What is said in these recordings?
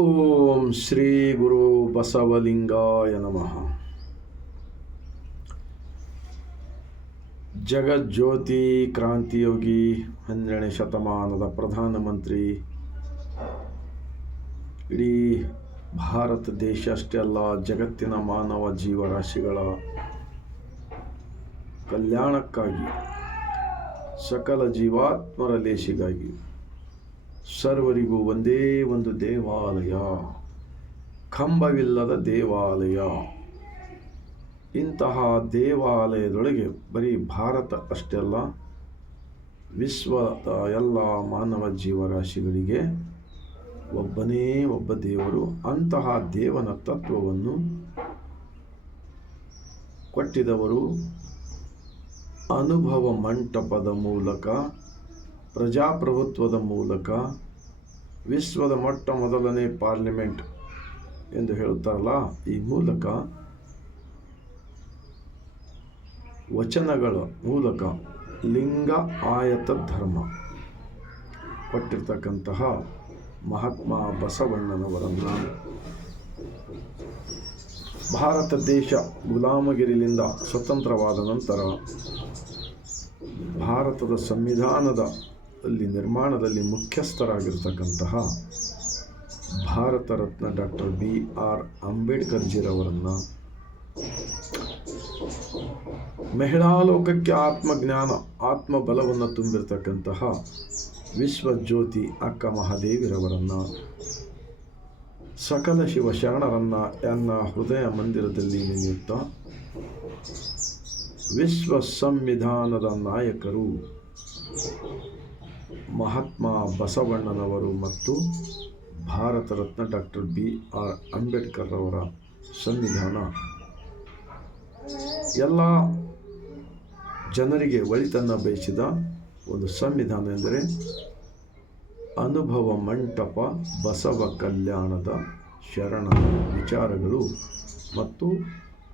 ಓಂ ಶ್ರೀ ಗುರು ಬಸವಲಿಂಗಾಯ ನಮಃ. ಜಗಜ್ಯೋತಿ ಕ್ರಾಂತಿಯೋಗಿ 12ನೇ ಶತಮಾನದ ಪ್ರಧಾನಮಂತ್ರಿ, ಇಡೀ ಭಾರತ ದೇಶ ಅಷ್ಟೇ ಅಲ್ಲ, ಜಗತ್ತಿನ ಮಾನವ ಜೀವರಾಶಿಗಳ ಕಲ್ಯಾಣಕ್ಕಾಗಿ, ಸಕಲ ಜೀವಾತ್ಮರ ಲೇಸಿಗಾಗಿ ಸರ್ವರಿಗೂ ಒಂದೇ ಒಂದು ದೇವಾಲಯ, ಕಂಬವಿಲ್ಲದ ದೇವಾಲಯ. ಇಂತಹ ದೇವಾಲಯದೊಳಗೆ ಬರೀ ಭಾರತ ಅಷ್ಟೇ ಅಲ್ಲ, ವಿಶ್ವದ ಎಲ್ಲ ಮಾನವ ಜೀವರಾಶಿಗಳಿಗೆ ಒಬ್ಬನೇ ಒಬ್ಬ ದೇವರು. ಅಂತಹ ದೇವನ ತತ್ವವನ್ನು ಕೊಟ್ಟಿದವರು ಅನುಭವ ಮಂಟಪದ ಮೂಲಕ, ಪ್ರಜಾಪ್ರಭುತ್ವದ ಮೂಲಕ, ವಿಶ್ವದ ಮೊಟ್ಟ ಮೊದಲನೇ ಪಾರ್ಲಿಮೆಂಟ್ ಎಂದು ಹೇಳುತ್ತಾರಲ್ಲ, ಈ ಮೂಲಕ, ವಚನಗಳ ಮೂಲಕ ಲಿಂಗ ಆಯತ ಧರ್ಮ ಕೊಟ್ಟಿರ್ತಕ್ಕಂತಹ ಮಹಾತ್ಮ ಬಸವಣ್ಣನವರನ್ನು ಭಾರತ ದೇಶ ಗುಲಾಮಗಿರಿಯಿಂದ ಸ್ವತಂತ್ರವಾದ ನಂತರ ಭಾರತದ ಸಂವಿಧಾನದ ನಿರ್ಮಾಣದಲ್ಲಿ ಮುಖ್ಯಸ್ಥರಾಗಿರ್ತಕ್ಕಂತಹ ಭಾರತ ರತ್ನ ಡಾಕ್ಟರ್ BR ಅಂಬೇಡ್ಕರ್ಜಿರವರನ್ನು, ಮಹಿಳಾ ಲೋಕಕ್ಕೆ ಆತ್ಮಜ್ಞಾನ, ಆತ್ಮಬಲವನ್ನು ತುಂಬಿರ್ತಕ್ಕಂತಹ ವಿಶ್ವಜ್ಯೋತಿ ಅಕ್ಕ ಮಹಾದೇವಿರವರನ್ನು, ಸಕಲ ಶಿವಶರಣರನ್ನು ಎನ್ನ ಹೃದಯ ಮಂದಿರದಲ್ಲಿ ನೆನೆಯುತ್ತಾ, ವಿಶ್ವ ಸಂವಿಧಾನದ ನಾಯಕರು ಮಹಾತ್ಮ ಬಸವಣ್ಣನವರು ಮತ್ತು ಭಾರತ ರತ್ನ ಡಾಕ್ಟರ್ BR ಅಂಬೇಡ್ಕರ್ ಅವರ ಸಂವಿಧಾನ ಎಲ್ಲ ಜನರಿಗೆ ಒಳಿತನ್ನು ಬಯಸಿದ ಒಂದು ಸಂವಿಧಾನ ಎಂದರೆ ಅನುಭವ ಮಂಟಪ ಬಸವ ಕಲ್ಯಾಣದ ಶರಣರ ವಿಚಾರಗಳು ಮತ್ತು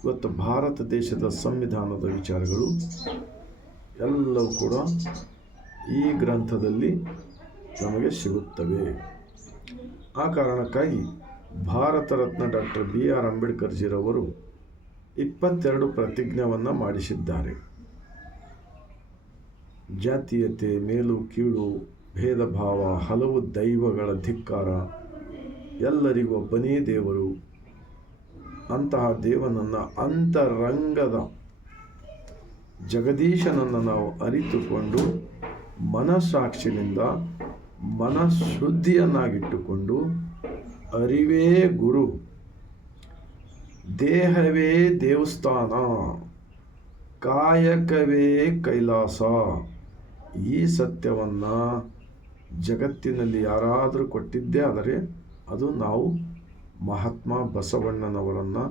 ಇವತ್ತು ಭಾರತ ದೇಶದ ಸಂವಿಧಾನದ ವಿಚಾರಗಳು ಎಲ್ಲವೂ ಕೂಡ ಈ ಗ್ರಂಥದಲ್ಲಿ ನಮಗೆ ಸಿಗುತ್ತವೆ. ಆ ಕಾರಣಕ್ಕಾಗಿ ಭಾರತ ರತ್ನ ಡಾಕ್ಟರ್ BR ಅಂಬೇಡ್ಕರ್ಜಿರವರು 22 ಪ್ರತಿಜ್ಞೆಯನ್ನು ಮಾಡಿಸಿದ್ದಾರೆ. ಜಾತೀಯತೆ, ಮೇಲು ಕೀಳು, ಭೇದ ಭಾವ, ಹಲವು ದೈವಗಳ ಧಿಕ್ಕಾರ, ಎಲ್ಲರಿಗೂ ಒಬ್ಬನೇ ದೇವರು. ಅಂತಹ ದೇವನನ್ನು, ಅಂತರಂಗದ ಜಗದೀಶನನ್ನು ನಾವು ಅರಿತುಕೊಂಡು ಮನಸ್ಸಾಕ್ಷಿನಿಂದ ಮನಶುದ್ಧಿಯನ್ನಾಗಿಟ್ಟುಕೊಂಡು, ಅರಿವೇ ಗುರು, ದೇಹವೇ ದೇವಸ್ಥಾನ, ಕಾಯಕವೇ ಕೈಲಾಸ, ಈ ಸತ್ಯವನ್ನು ಜಗತ್ತಿನಲ್ಲಿ ಯಾರಾದರೂ ಕೊಟ್ಟಿದ್ದೇ ಆದರೆ ಅದು ನಾವು ಮಹಾತ್ಮ ಬಸವಣ್ಣನವರನ್ನು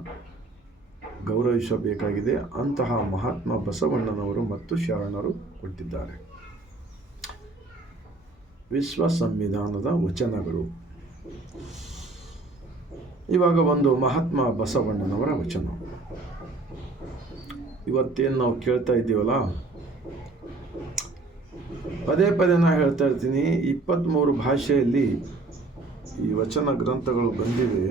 ಗೌರವಿಸಬೇಕಾಗಿದೆ. ಅಂತಹ ಮಹಾತ್ಮ ಬಸವಣ್ಣನವರು ಮತ್ತು ಶರಣರು ಕೊಟ್ಟಿದ್ದಾರೆ. ವಿಶ್ವ ಸಂವಿಧಾನದ ವಚನಗಳು. ಇವಾಗ ಒಂದು ಮಹಾತ್ಮ ಬಸವಣ್ಣನವರ ವಚನ. ಇವತ್ತೇನು ನಾವು ಕೇಳ್ತಾ ಇದ್ದೀವಲ್ಲ, ಪದೇ ಪದೇ ನಾನು ಹೇಳ್ತಾ ಇರ್ತೀನಿ, 23 ಭಾಷೆಯಲ್ಲಿ ಈ ವಚನ ಗ್ರಂಥಗಳು ಬಂದಿವೆ.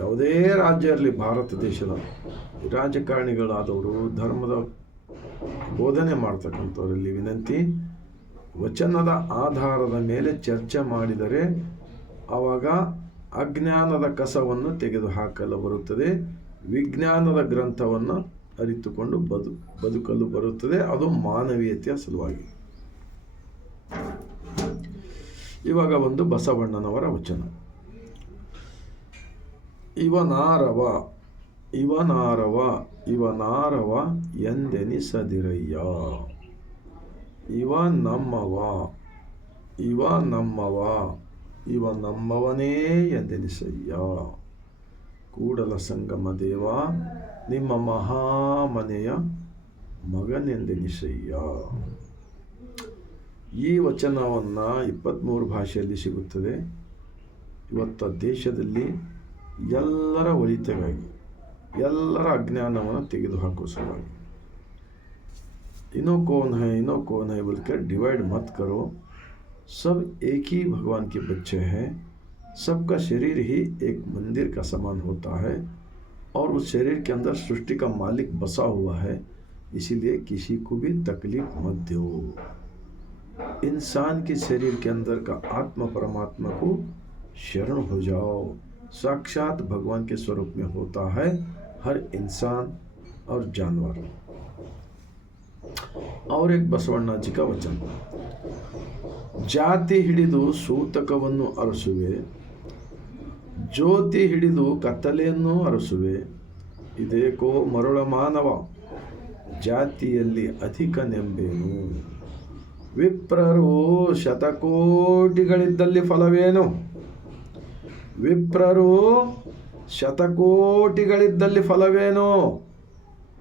ಯಾವುದೇ ರಾಜ್ಯ ಇರಲಿ, ಭಾರತ ದೇಶದ ರಾಜಕಾರಣಿಗಳಾದವರು, ಧರ್ಮದ ಬೋಧನೆ ಮಾಡ್ತಕ್ಕಂಥವರಲ್ಲಿ ವಿನಂತಿ, ವಚನದ ಆಧಾರದ ಮೇಲೆ ಚರ್ಚೆ ಮಾಡಿದರೆ ಆವಾಗ ಅಜ್ಞಾನದ ಕಸವನ್ನು ತೆಗೆದುಹಾಕಲು ಬರುತ್ತದೆ, ವಿಜ್ಞಾನದ ಗ್ರಂಥವನ್ನು ಅರಿತುಕೊಂಡು ಬದುಕಲು ಬರುತ್ತದೆ. ಅದು ಮಾನವೀಯತೆಯ ಸಲುವಾಗಿ. ಇವಾಗ ಒಂದು ಬಸವಣ್ಣನವರ ವಚನ. ಇವನಾರವ ಎಂದೆನಿಸದಿರಯ್ಯ, ಇವ ನಮ್ಮವನೇ ಎಂದೆನಿಸಯ್ಯ, ಕೂಡಲ ಸಂಗಮ ದೇವ ನಿಮ್ಮ ಮಹಾಮನೆಯ ಮಗನೆಂದೆನಿಸಯ್ಯ. ಈ ವಚನವನ್ನು 23 ಭಾಷೆಯಲ್ಲಿ ಸಿಗುತ್ತದೆ. ಇವತ್ತು ದೇಶದಲ್ಲಿ ಎಲ್ಲರ ಒಳಿತಿಗಾಗಿ, ಎಲ್ಲರ ಅಜ್ಞಾನವನ್ನು ತೆಗೆದುಹಾಕುವ ಸಲುವಾಗಿ इनो कौन है बोलकर डिवाइड मत करो, सब एक ही भगवान के बच्चे हैं, सबका शरीर ही एक मंदिर का समान होता है और उस शरीर के अंदर सृष्टि का मालिक बसा हुआ है, इसीलिए किसी को भी तकलीफ मत दो। इंसान के शरीर के अंदर का आत्मा परमात्मा को शरण हो जाओ। साक्षात भगवान के स्वरूप में होता है हर इंसान और जानवर। और एक बसवಣ್ಣ जी का वचन, ಜಾತಿ ಹಿಡಿದು ಸೂತಕವನ್ನು ಅರಸುವೆ, ಜ್ಯೋತಿ ಹಿಡಿದು ಕತ್ತಲೆಯನ್ನು ಅರಸುವೆ, ಇದೇಕೋ ಮರುಳ ಮಾನವ ಜಾತಿಯಲ್ಲಿ ಅಧಿಕನೆಂಬೇನು. ವಿಪ್ರರು ಶತಕೋಟಿಗಳಿದ್ದಲ್ಲಿ ಫಲವೇನು? ವಿಪ್ರರು ಶತಕೋಟಿಗಳಿದ್ದಲ್ಲಿ ಫಲವೇನು?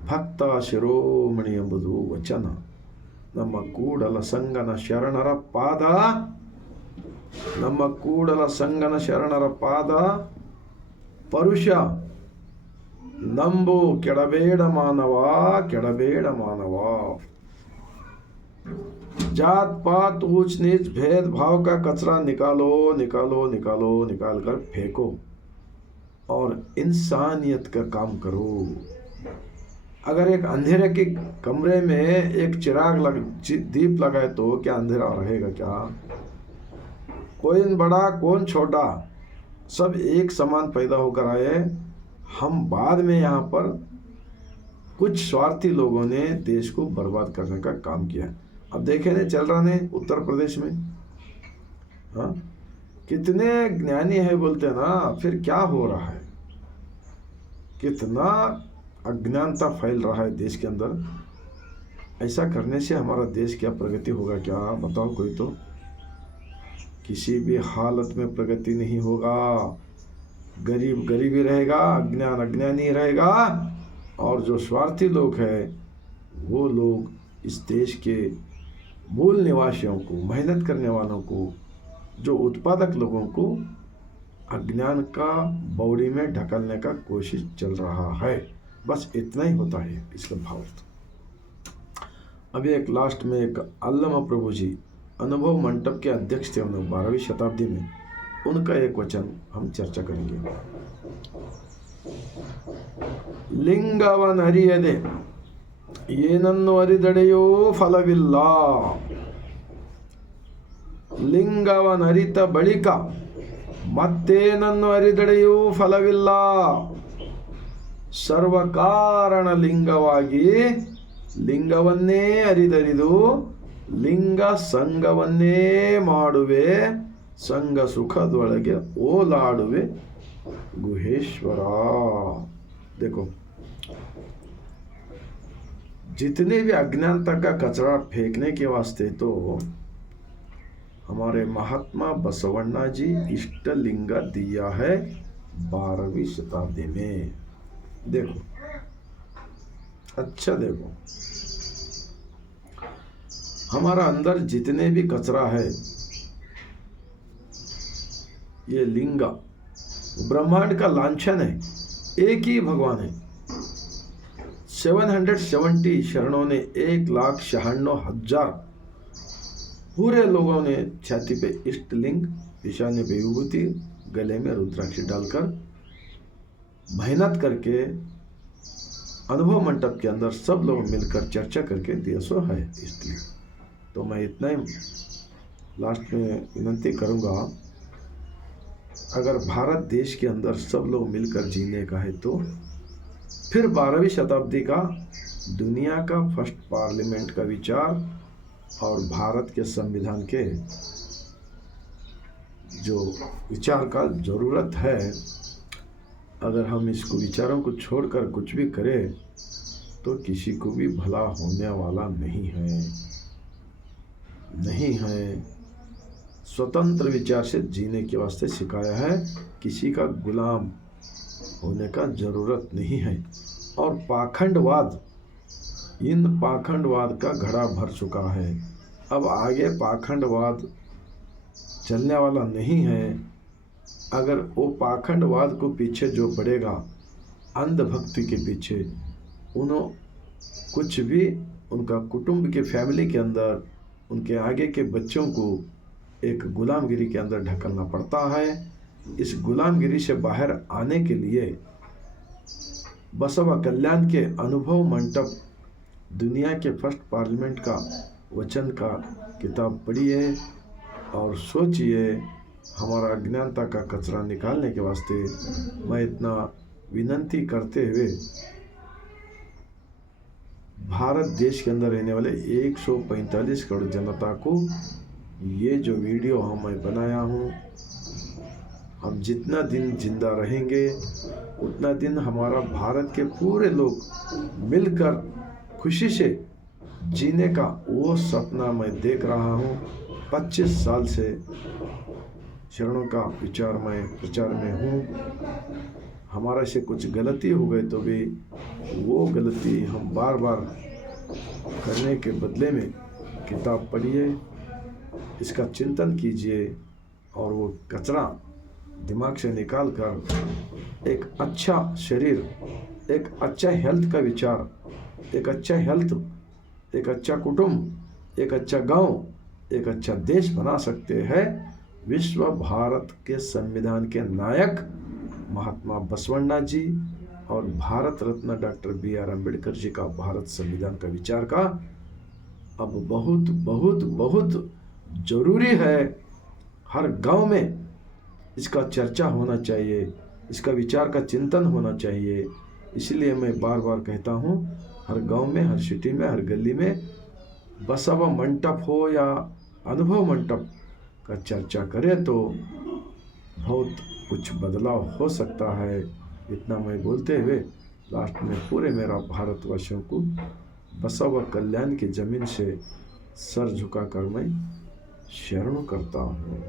ಭಕ್ತ ಶಿರೋಮಣಿ ಎಂಬುದು ವಚನ. ನಮ್ಮ ಕೂಡಲ ಸಂಗನ ಶರಣರ ಪಾದ, ನಮ್ಮ ಕೂಡಲ ಸಂಗನ ಶರಣರ ಪಾದ ಪರುಷ ನಂಬು, ಕೆಡಬೇಡ ಮಾನವ, ಕೆಡಬೇಡ ಮಾನವ. जात पात ऊंच नीच भेद भाव का कचरा निकालो निकालो निकालो, निकाल कर फेंको और इंसानियत का काम करो। अगर एक अंधेरे के कमरे में एक दीप लगाए तो क्या अंधेरा रहेगा क्या? कोई बड़ा कौन छोटा, सब एक समान पैदा होकर आए। हम बाद में यहाँ पर कुछ स्वार्थी लोगों ने देश को बर्बाद करने का काम किया। अब देखे नहीं चल रहा नहीं उत्तर प्रदेश में, हाँ कितने ज्ञानी है बोलते हैं ना, फिर क्या हो रहा है, कितना अज्ञानता फैल रहा है देश के अंदर। ऐसा करने से हमारा देश क्या प्रगति होगा क्या? बताओ कोई तो। किसी भी हालत में प्रगति नहीं होगा। गरीब गरीबी रहेगा, अज्ञान अज्ञानी रहेगा, और जो स्वार्थी लोग हैं वो लोग इस देश के मूल निवासियों को, मेहनत करने वालों को, जो उत्पादक लोगों को अज्ञान का बौड़ी में ढकलने का कोशिश चल रहा है। बस इतना ही होता है इसका भाव। अभी एक लास्ट में एक अल्लामा प्रभु जी अनुभव मंडप के अध्यक्ष थे 12वीं शताब्दी में, उनका एक वचन हम चर्चा करेंगे। ಲಿಂಗವನರಿಯದೆ ಏನನ್ನು ಅರಿದಡೆಯೋ ಫಲವಿಲ್ಲ. ಲಿಂಗವನರಿತ ಬಳಿಕ ಮತ್ತೇನನ್ನು ಅರಿದಡೆಯೂ ಫಲವಿಲ್ಲ. ಸರ್ವಕಾರಣ ಲಿಂಗವಾಗಿ ಲಿಂಗವನ್ನೇ ಅರಿದರಿದು ಲಿಂಗ ಸಂಗವನ್ನೇ ಮಾಡುವೆ, ಸಂಗ ಸುಖದೊಳಗೆ ಓಲಾಡುವೆ गुहेश्वरा। देखो, जितने भी अज्ञानता का कचरा फेंकने के वास्ते तो हमारे महात्मा बसवण्णा जी इष्टलिंग दिया है 12वीं शताब्दी में। देखो, अच्छा देखो, हमारा अंदर जितने भी कचरा है, ये लिंगा ब्रह्मांड का लांछन है। एक ही भगवान है। 770 शरणों ने 1,96,000 पूरे लोगों ने छाती पे इष्टलिंग, ईशान्य पे विभूति, गले में रुद्राक्ष डालकर मेहनत करके अनुभव मंडप के अंदर सब लोग मिलकर चर्चा करके दिया सो है इष्टलिंग। तो मैं इतना ही लास्ट में विनती करूंगा, अगर भारत देश के अंदर सब लोग मिलकर जीने का है तो फिर 12वीं शताब्दी का दुनिया का फर्स्ट पार्लियामेंट का विचार और भारत के संविधान के जो विचार का ज़रूरत है, अगर हम इसको विचारों को छोड़कर कुछ भी करें तो किसी को भी भला होने वाला नहीं है। स्वतंत्र विचार से जीने के वास्ते सिखाया है, किसी का गुलाम होने का जरूरत नहीं है। और पाखंडवाद, इन पाखंडवाद का घड़ा भर चुका है। अब आगे पाखंडवाद चलने वाला नहीं है। अगर वो पाखंडवाद को पीछे जो पड़ेगा, अंधभक्ति के पीछे, उन्हों कुछ भी उनका कुटुंब के फैमिली के अंदर उनके आगे के बच्चों को एक गुलामगिरी के अंदर ढकलना पड़ता है। इस गुलामगिरी से बाहर आने के लिए बसव कल्याण के अनुभव मंडप दुनिया के फर्स्ट पार्लियामेंट का वचन का किताब पढ़िए और सोचिए। हमारा अज्ञानता का कचरा निकालने के वास्ते मैं इतना विनंती करते हुए भारत देश के अंदर रहने वाले 145 करोड़ जनता को ये जो वीडियो मैं बनाया हूँ, हम जितना दिन जिंदा रहेंगे उतना दिन हमारा भारत के पूरे लोग मिलकर खुशी से जीने का वो सपना मैं देख रहा हूँ। 25 साल से शरणों का विचार में प्रचार में हूँ। हमारा से कुछ गलती हो गई तो भी वो गलती हम बार बार करने के बदले में किताब पढ़िए, इसका चिंतन कीजिए और वो कचरा दिमाग से निकाल कर एक अच्छा शरीर, एक अच्छा हेल्थ का विचार, एक अच्छा हेल्थ, एक अच्छा कुटुंब, एक अच्छा गांव, एक अच्छा देश बना सकते हैं। विश्व भारत के संविधान के नायक महात्मा बसवण्णा जी और भारत रत्न डॉक्टर B.R. अम्बेडकर जी का भारत संविधान का विचार का अब बहुत बहुत बहुत जरूरी है। हर गांव में इसका चर्चा होना चाहिए, इसका विचार का चिंतन होना चाहिए। इसलिए मैं बार बार कहता हूँ, हर गांव में, हर सिटी में, हर गली में बसव मंडप हो या अनुभव मंडप का चर्चा करें तो बहुत कुछ बदलाव हो सकता है। इतना मैं बोलते हुए लास्ट में पूरे मेरा भारतवासियों को बसव कल्याण की ज़मीन से सर झुकाकर मैं शरण करता हूँ।